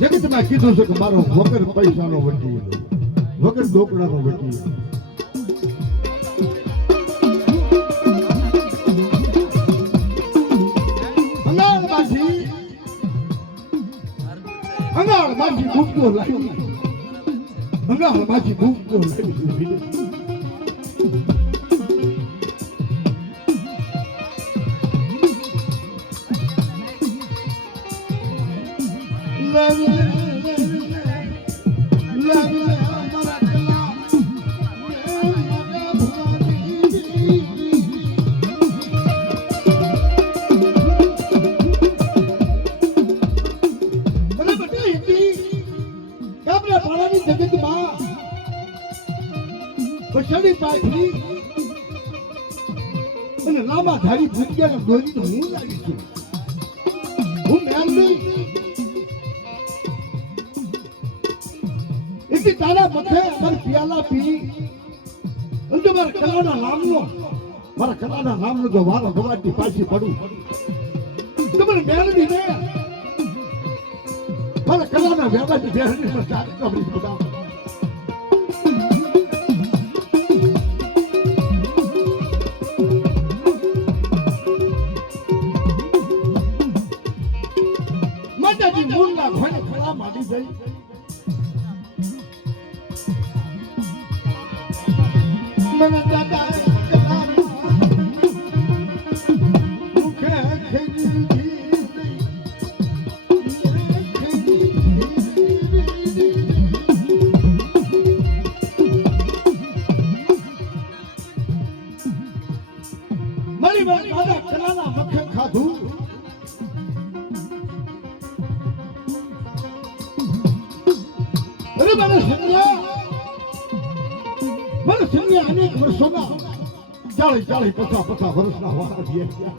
જગતમાં કીધું છે કે મારો વગર પૈસાનો વટીયો વગર ડોકડાનો વટીયો અંગાળમાંથી ભૂખતો લાવી અંગાળમાંથી ભૂખતો લાવી અને લાંબા ધારી ભૂતિયાને દોરી તો હું લાવી છું હું મેમ નહીં એટલે તારા મથે અગર પિયાલા પી અને જો મારા કલાના નામનો જો વારો ભગવાનની પાછી પડું તો મને મેળવી ને મારા કલાના વ્યવહારની બેહની ચાલી કબડી બધા અનેક વર્ષોના 40-50 વર્ષના વાળા ગયા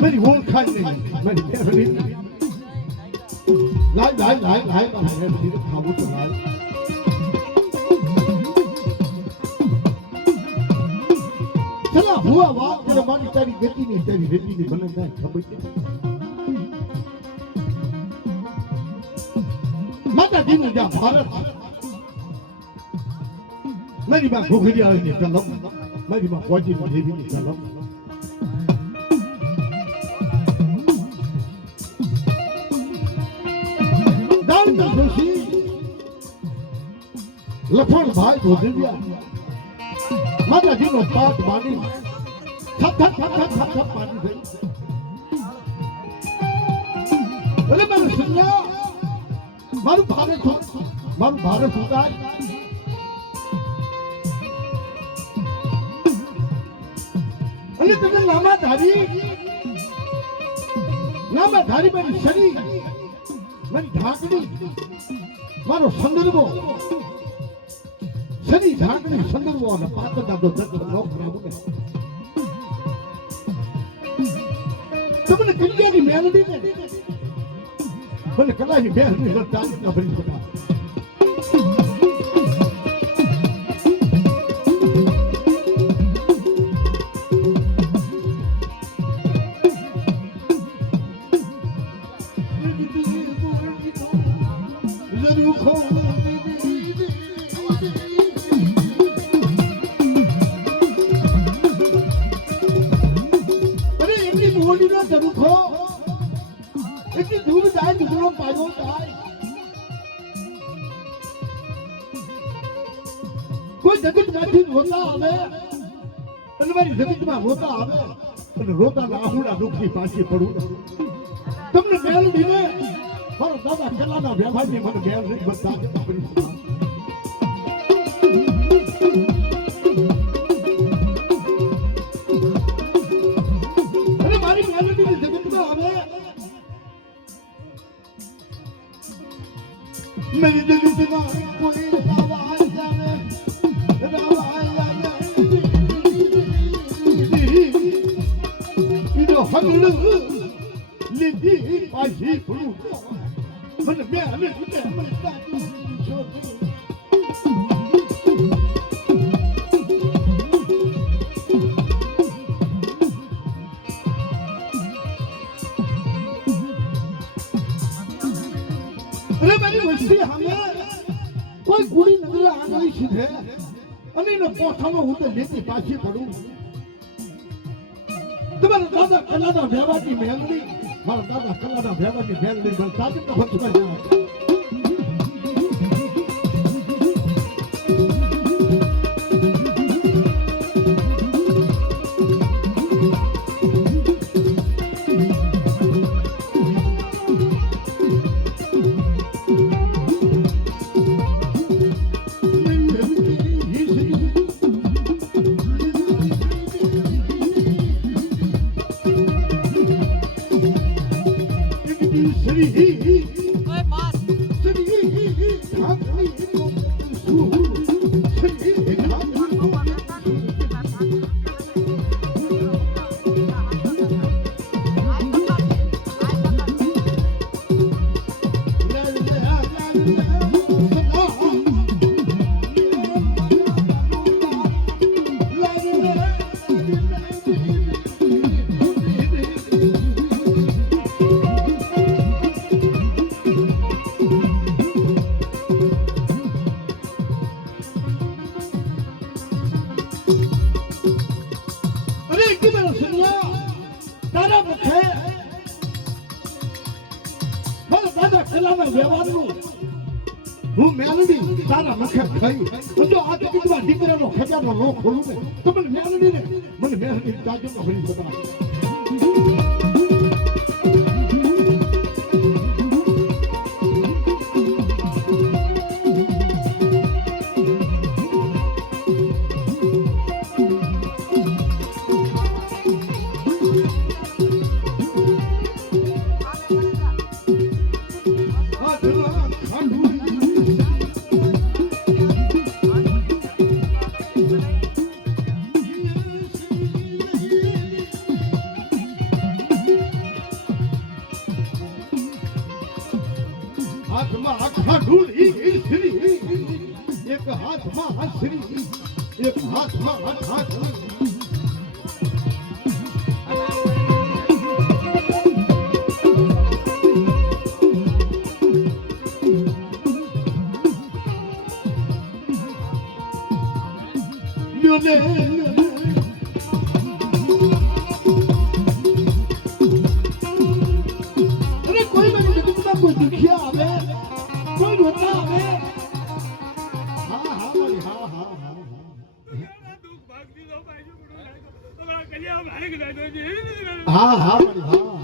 મારી ઓળખાણ નહીં મારી બેહરી લાય મારી ખાવું તો લાય ચલા હુઆ વાત કરે મારી તારી બેટીની મને કાંઈ ખબર છે માતાજીનું જ્યાં ભારત મારી માં ઘોઘડિયાની કલમ મારી માં ફોજી દેવીની કલમ દાંડા જોશી લખણ ભાઈ ધોધવિયા માતાજીનો પાઠ માની થપ પાડી ગઈ ભલે મને સુન્યા મારું ભારત ઉદાય અને તમે નામા ધારી મારી શરીર મારી ઢાંકણી મારો સંદર્ભો શરીર ઢાંકણી સંદર્ભો અને પાત્ર દાદો દત્ત નો ખરાબ તમને કલ્યાણની મેલડી ને ભલે કલાની બે રસ્તા ના ભરી શકા કોઈ જગતમાંથી રોતા આવે અને મારી જગતમાં રોતા આવે અને રોતાના આહુડા દુઃખની પાછી પડું તમને મેલડીને મારો દાદા કલાના વ્યવહારની મને મેલ નહીં બતા અને મારી મેલડીની જગતમાં આવે मेरी जगत में कोई आवाज जाने इधर हल्लू लिखी पासी फूल मन में हमें मरता अरे मेरी वस्ती हमें कोई गुड़ी नजर आ गई सीधे અને ને પોઠામાં હું તો લેતી પાછી પડું તમારા દાદા કલાના વ્યવહારની મેલડી મારા દાદા કલાના વ્યવહારની મેલડી મને તાજબ તો હોતું જાય હું મેલડી તારા મખે થઈ જો આ દીકરા દીકરાનો ખજાનો નો ખોલું ને તો મને મેલડી ને મને મેલડી તાજો ન ભરી શકાય हाथ में आखा ढूंढी श्री एक हाथ में हाथ श्री एक हाथ में हाथ हाथ अरे कोई मैंने कितना कोई दुखिया आवे कोई रोता आवे हाँ हाँ भाई हाँ हाँ हाँ हाँ हाँ भाई हाँ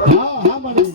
હા હા મારી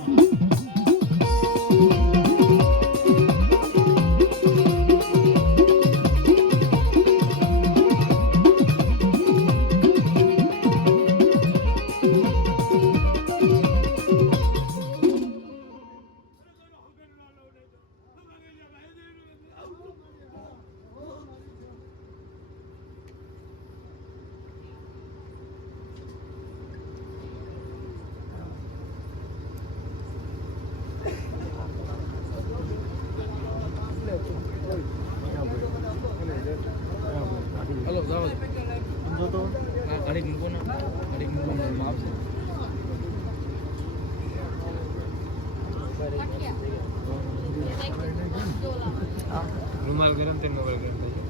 હલો જાઓ સમજો તો ના ગાડી મૂકો ના ગાડી મૂકો ના આવશે રૂમાલ ગરમ તેલ મોબાઈલ ગરમ થઈ